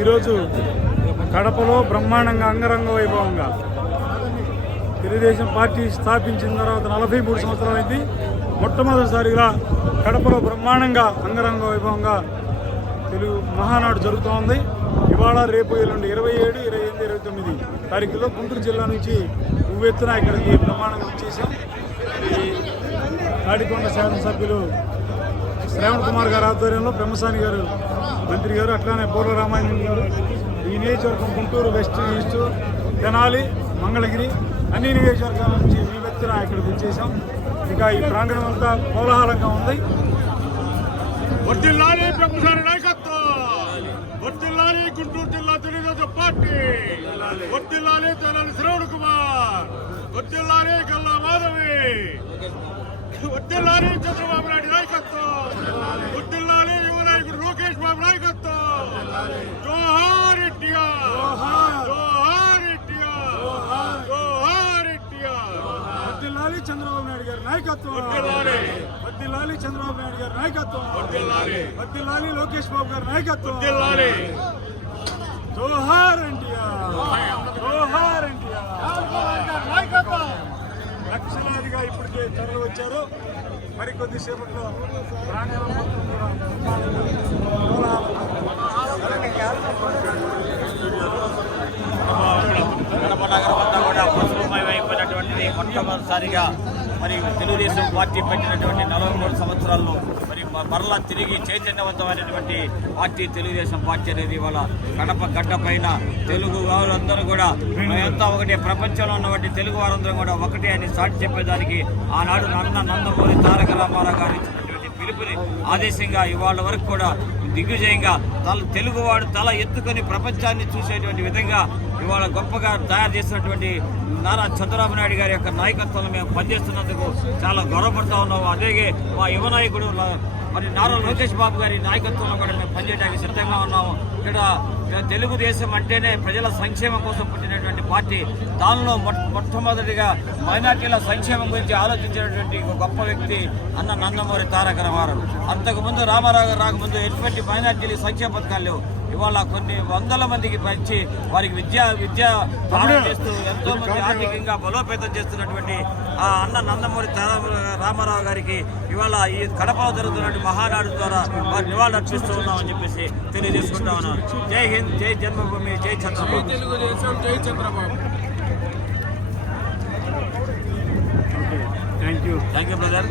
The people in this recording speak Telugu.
ఈరోజు కడపలో బ్రహ్మాండంగా అంగరంగ వైభవంగా తెలుగుదేశం పార్టీ స్థాపించిన తర్వాత 43 సంవత్సరాలైంది. మొట్టమొదటిసారిగా కడపలో బ్రహ్మాండంగా అంగరంగ వైభవంగా తెలుగు మహానాడు జరుగుతూ ఉంది. ఇవాళ రేపు ఎల్లుండి 27, 28, 29 తారీఖుల్లో గుంటూరు జిల్లా నుంచి ఉవ్వెత్తున ఇక్కడికి బ్రహ్మాండంగా వచ్చేసాం. ఈ తాడికొండ శాసనసభ్యులు శ్రావణ్ కుమార్ గారి ఆధ్వర్యంలో బ్రహ్మసాని గారు మంత్రి గారు, అట్లానే పూర్వ రామాయణం గారు, ఈ నియోజకవర్గం గుంటూరు వెస్ట్, ఈస్ట్, తెనాలి, మంగళగిరి అన్ని నియోజకవర్గాల నుంచి ఉవ్వెత్తున ఇక్కడికి వచ్చేసాం. ఇంకా ఈ ప్రాంగణం అంతా కోలాహలంగా ఉంది. వర్ధిల్లాలి బ్రహ్మసాని నాయకత్వం, వర్ధిల్లాలి గుంటూరు జిల్లా తెలుగుదేశం పార్టీ, వర్ధిల్లాలి తెనాలి శ్రావణ్ కుమార్, వర్ధిల్లాలి గల్లా మాధవి, వర్ధిల్లాలి చంద్రబాబు నాయుడు నాయకత్వం, వర్ధిల్లాలి యువ నాయకుడు లోకేష్ బాబు నాయకత్వం. జోహార్ ఎన్టీఆర్, జోహార్ ఎన్టీఆర్, జోహార్ ఎన్టీఆర్. వర్ధిల్లాలి చంద్రబాబు నాయుడు గారి నాయకత్వం, వర్ధిల్లాలి చంద్రబాబు నాయుడు గారి నాయకత్వం, వర్ధిల్లాలి లోకేష్ బాబు గారి నాయకత్వం. జోహార్ ఎన్టీఆర్, జోహార్ ఎన్టీఆర్ నాయకత్వం. లక్షలాదిగా ఇప్పటికే తరలి వచ్చారు. మరికొద్ది సేపట్లో ప్రాంగణం మొత్తం కూడా కడప నగరం అంతా కూడా పసుపుమయం అయిపోయినటువంటిది. మొట్టమొదటిసారిగా మరి తెలుగుదేశం పార్టీ పెట్టినటువంటి 43 సంవత్సరాల్లో మరి మరలా తిరిగి చైతన్యవంతమైనటువంటి పార్టీ తెలుగుదేశం పార్టీ అనేది ఇవాళ కడప గడ్డ పైన తెలుగు వారందరూ కూడా మేమంతా ఒకటే, ప్రపంచంలో ఉన్నటువంటి తెలుగు వారందరూ కూడా ఒకటే అని సాటి చెప్పేదానికి ఆనాడు నందమూరి తారక రామారావు గారు ఇచ్చినటువంటి పిలుపుని ఆదేశంగా ఇవాళ వరకు కూడా దిగ్విజయంగా తెలుగువాడు తల ఎత్తుకొని ప్రపంచాన్ని చూసేటువంటి విధంగా ఇవాళ గొప్పగా తయారు చేసినటువంటి నారా చంద్రబాబు నాయుడు గారి యొక్క నాయకత్వంలో మేము పనిచేస్తున్నందుకు చాలా గౌరవపడుతూ ఉన్నాము. అలాగే మా యువ నాయకుడు మరి నారా లోకేష్ బాబు గారి నాయకత్వంలో కూడా మేము పనిచేయడానికి సిద్ధంగా ఉన్నాము. ఇక్కడ తెలుగుదేశం అంటేనే ప్రజల సంక్షేమం కోసం పుట్టినటువంటి పార్టీ. దానిలో మొట్టమొదటిగా మైనార్టీల సంక్షేమం గురించి ఆలోచించినటువంటి గొప్ప వ్యక్తి అన్న నందమూరి తారక రామారావు. అంతకుముందు రామారావు గారు రాకముందు ఎటువంటి మైనార్టీల సంక్షేమ పథకాలు లేవు. ఇవాళ కొన్ని వందల మందికి పంచి వారికి విద్య దానం చేస్తూ ఎంతో మంది ఆర్థికంగా బలోపేతం చేస్తున్నటువంటి ఆ అన్న నందమూరి రామారావు గారికి ఇవాళ ఈ కడపలో జరుగుతున్నటువంటి మహానాడు ద్వారా వారు నివాళులు అర్పిస్తూ ఉన్నామని చెప్పేసి తెలియజేసుకుంటా ఉన్నాను. జై హింద్, జై జన్మభూమి, జై చంద్రబాబు. తెలుగుదేశం జై చంద్రబాబు. Thank you brother.